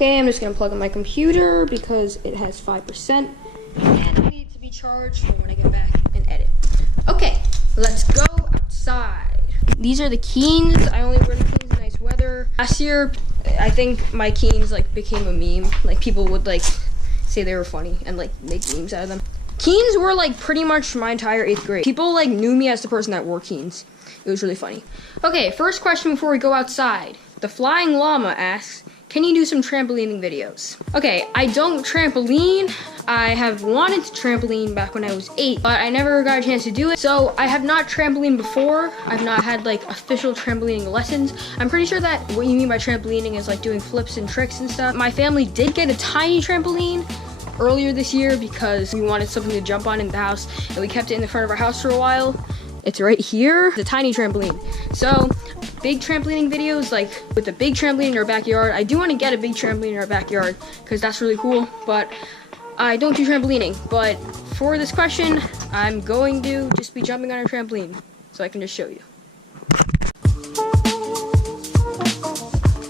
Okay, I'm just gonna plug in my computer because it has 5% and it needs to be charged for when I get back and edit. Okay, let's go outside. These are the Keens. I only wear the Keens in nice weather. Last year, I think my Keens like became a meme. Like people would like say they were funny and like make memes out of them. Keens were like pretty much my entire 8th grade. People like knew me as the person that wore Keens. It was really funny. Okay, first question before we go outside. The Flying Llama asks, can you do some trampolining videos? Okay, I don't trampoline. I have wanted to trampoline back when I was 8, but I never got a chance to do it. So I have not trampolined before. I've not had like official trampolining lessons. I'm pretty sure that what you mean by trampolining is like doing flips and tricks and stuff. My family did get a tiny trampoline earlier this year because we wanted something to jump on in the house, and we kept it in the front of our house for a while. It's right here, the tiny trampoline. So big trampolining videos, like with a big trampoline in our backyard. I do want to get a big trampoline in our backyard because that's really cool, but I don't do trampolining. But for this question, I'm going to just be jumping on a trampoline so I can just show you.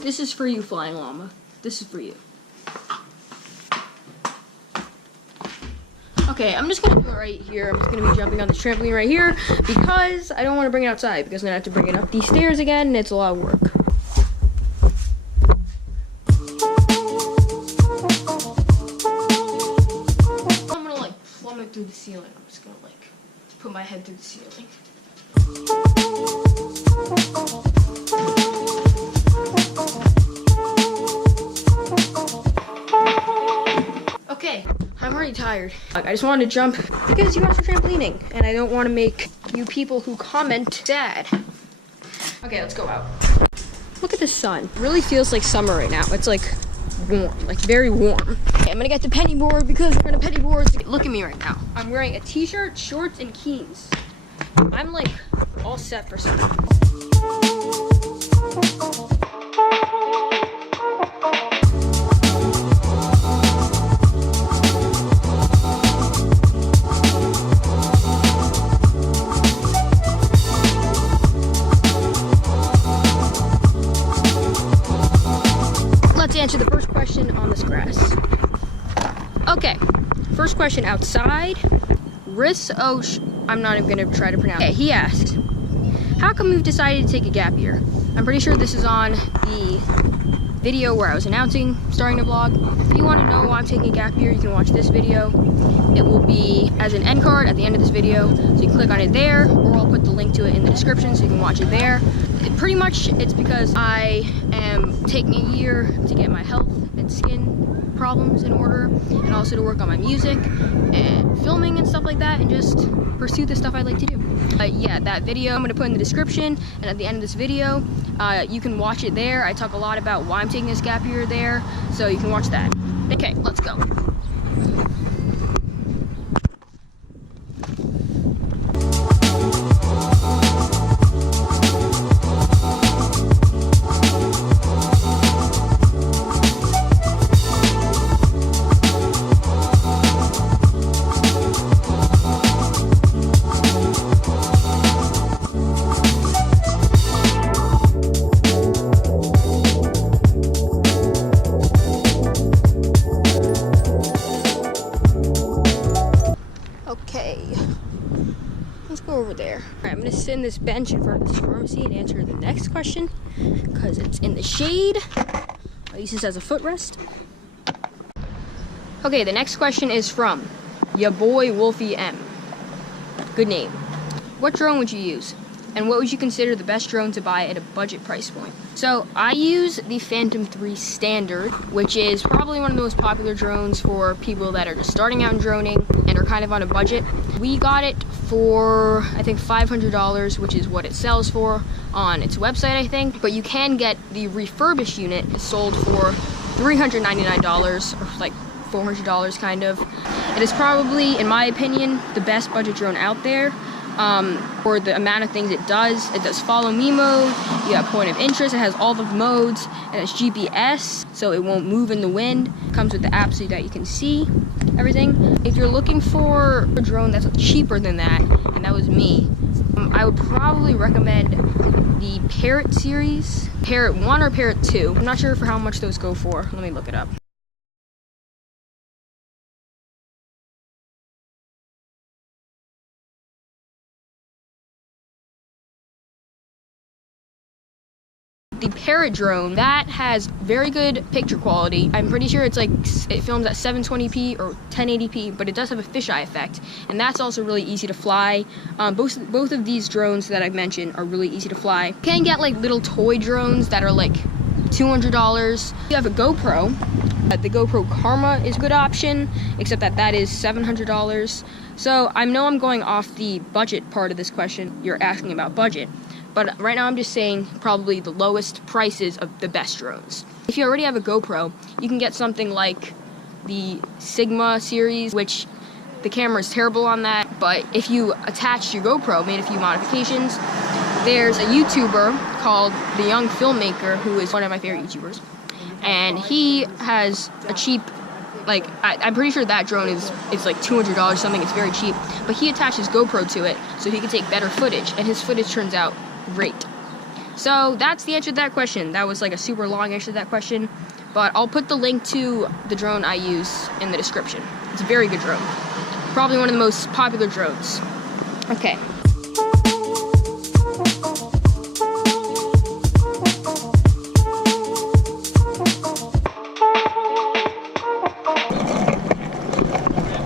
This is for you, Flying Llama. This is for you. Okay, I'm just gonna put it right here. I'm just gonna be jumping on this trampoline right here because I don't want to bring it outside because then I have to bring it up these stairs again and it's a lot of work. I'm gonna like plummet through the ceiling. I'm just gonna like put my head through the ceiling. Okay, I'm already tired. I just wanted to jump because you asked for trampolining, and I don't want to make you people who comment sad. Okay, let's go out. Look at the sun. It really feels like summer right now. It's like warm, like very warm. Okay, I'm gonna get the penny board because we're gonna penny boards. Look at me right now. I'm wearing a t-shirt, shorts, and Keens. I'm like all set for summer. Answer the first question on this grass. Okay, first question outside. I'm not even gonna try to pronounce it. Okay, he asked, how come we've decided to take a gap year? I'm pretty sure this is on the video where I was starting the vlog. If you want to know why I'm taking a gap year, you can watch this video. It will be as an end card at the end of this video, so you can click on it there, or I'll put the link to it in the description so you can watch it there. Pretty much it's because I am taking a year to get my health and skin problems in order, and also to work on my music and filming and stuff like that, and just pursue the stuff I like to do. Yeah, that video I'm going to put in the description, and at the end of this video you can watch it there. I talk a lot about why I'm taking this gap year there, so you can watch that. Okay, let's go. Let's go over there. All right, I'm gonna sit in this bench in front of this pharmacy and answer the next question because it's in the shade. I use this as a footrest. Okay, the next question is from ya boy Wolfie M. Good name. What drone would you use? And what would you consider the best drone to buy at a budget price point? So I use the Phantom 3 Standard, which is probably one of the most popular drones for people that are just starting out in droning and are kind of on a budget. We got it for, I think, $500, which is what it sells for on its website, I think. But you can get the refurbished unit. It's sold for $399, or like $400 kind of. It is probably, in my opinion, the best budget drone out there. For the amount of things it does follow me mode, you have point of interest, it has all the modes, and it's GPS, so it won't move in the wind. It comes with the app so that you can see everything. If you're looking for a drone that's cheaper than that, and that was me, I would probably recommend the Parrot series, Parrot 1 or Parrot 2. I'm not sure for how much those go for. Let me look it up. The Parrot drone, that has very good picture quality. I'm pretty sure it's like, it films at 720p or 1080p, but it does have a fisheye effect, and that's also really easy to fly. Both of these drones that I've mentioned are really easy to fly. You can get like little toy drones that are like $200. You have a GoPro. The GoPro Karma is a good option, except that is $700. So I know I'm going off the budget part of this question. You're asking about budget. But right now I'm just saying probably the lowest prices of the best drones. If you already have a GoPro, you can get something like the Sigma series, which the camera is terrible on that. But if you attached your GoPro, made a few modifications, there's a YouTuber called The Young Filmmaker, who is one of my favorite YouTubers. And he has a cheap, like, I'm pretty sure that drone is like $200 something, it's very cheap. But he attaches GoPro to it so he can take better footage, and his footage turns out great. So that's the answer to that question. That was like a super long answer to that question, but I'll put the link to the drone I use in the description. It's a very good drone. Probably one of the most popular drones. Okay.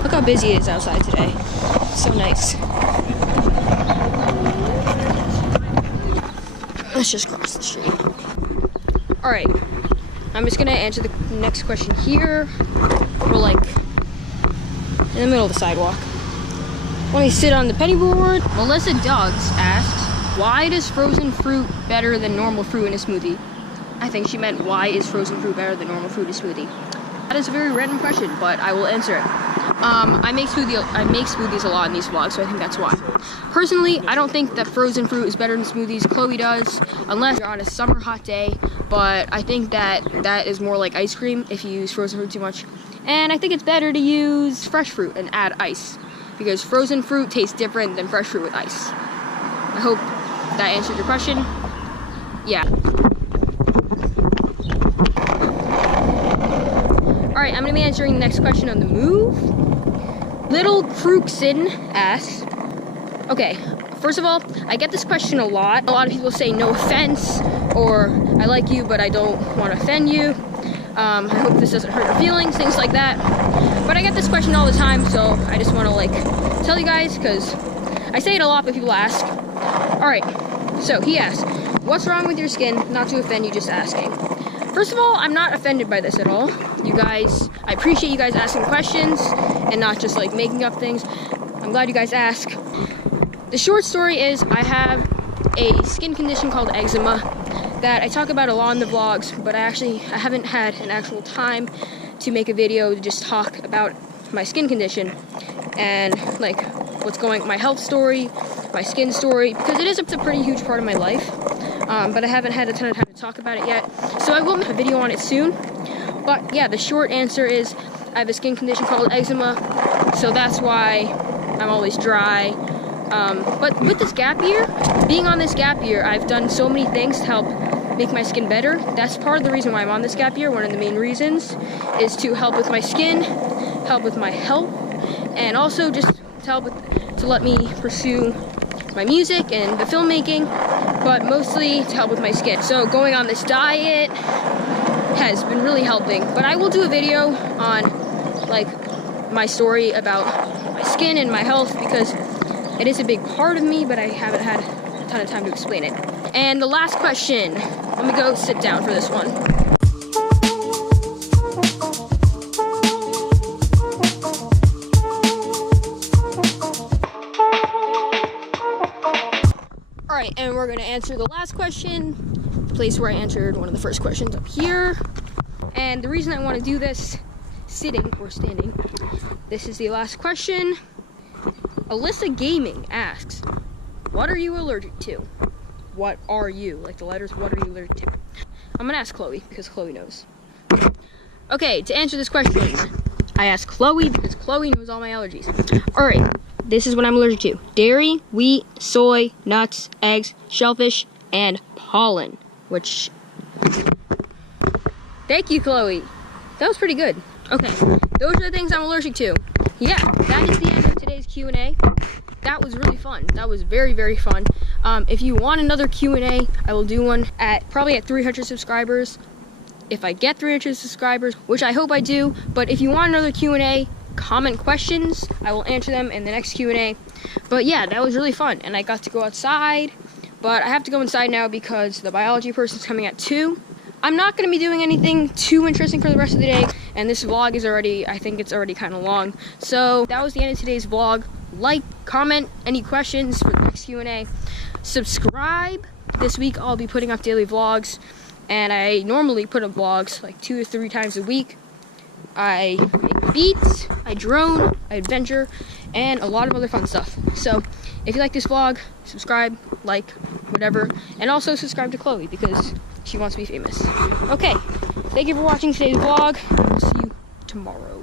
Look how busy it is outside today. It's so nice. Let's just cross the street. Alright, I'm just gonna answer the next question here. We're like in the middle of the sidewalk. Let me sit on the penny board. Melissa Douggs asks, why does frozen fruit better than normal fruit in a smoothie? I think she meant, why is frozen fruit better than normal fruit in a smoothie? That is a very random question, but I will answer it. I make smoothies a lot in these vlogs, so I think that's why. Personally, I don't think that frozen fruit is better than smoothies. Chloe does, unless you're on a summer hot day, but I think that is more like ice cream if you use frozen fruit too much. And I think it's better to use fresh fruit and add ice, because frozen fruit tastes different than fresh fruit with ice. I hope that answered your question. Yeah. Alright, I'm going to be answering the next question on the move. Little Crookson asks, okay, first of all, I get this question a lot. A lot of people say no offense, or I like you, but I don't want to offend you. I hope this doesn't hurt your feelings, things like that. But I get this question all the time, so I just want to like tell you guys, because I say it a lot, but people ask. Alright, so he asks, what's wrong with your skin? Not to offend you, just asking. First of all, I'm not offended by this at all. You guys, I appreciate you guys asking questions and not just like making up things. I'm glad you guys ask. The short story is I have a skin condition called eczema that I talk about a lot in the vlogs, but I haven't had an actual time to make a video to just talk about my skin condition and like my health story, my skin story, because it is a pretty huge part of my life. But I haven't had a ton of time to talk about it yet. So I will make a video on it soon. But yeah, the short answer is I have a skin condition called eczema, so that's why I'm always dry. But with this gap year, being on this gap year, I've done so many things to help make my skin better. That's part of the reason why I'm on this gap year. One of the main reasons is to help with my skin, help with my health, and also just to let me pursue my music and the filmmaking, but mostly to help with my skin. So going on this diet has been really helping, but I will do a video on like my story about my skin and my health, because it is a big part of me, but I haven't had a ton of time to explain it. And the last question, let me go sit down for this one. Alright, and we're going to answer the last question, the place where I answered one of the first questions up here. And the reason I want to do this sitting or standing, this is the last question. Alyssa Gaming asks, what are you allergic to? What are you? Like the letters, what are you allergic to? I'm going to ask Chloe, because Chloe knows. Okay, to answer this question, I asked Chloe because Chloe knows all my allergies. Alright, this is what I'm allergic to: dairy, wheat, soy, nuts, eggs, shellfish, and pollen. Which, thank you, Chloe. That was pretty good. Okay, those are the things I'm allergic to. Yeah, that is the end of today's Q&A. That was really fun. That was very, very fun. If you want another Q&A, I will do one probably at 300 subscribers. If I get 300 subscribers, which I hope I do. But if you want another Q&A, comment questions. I will answer them in the next Q&A. But yeah, that was really fun. And I got to go outside. But I have to go inside now because the biology person's coming at 2. I'm not going to be doing anything too interesting for the rest of the day. And this vlog is already, I think it's already kind of long. So that was the end of today's vlog. Like, comment any questions for the next Q&A. Subscribe. This week I'll be putting up daily vlogs. And I normally put up vlogs like 2 or 3 times a week. I make beats, I drone, I adventure, and a lot of other fun stuff. So if you like this vlog, subscribe, like, whatever. And also subscribe to Chloe because she wants to be famous. Okay, thank you for watching today's vlog. I'll see you tomorrow.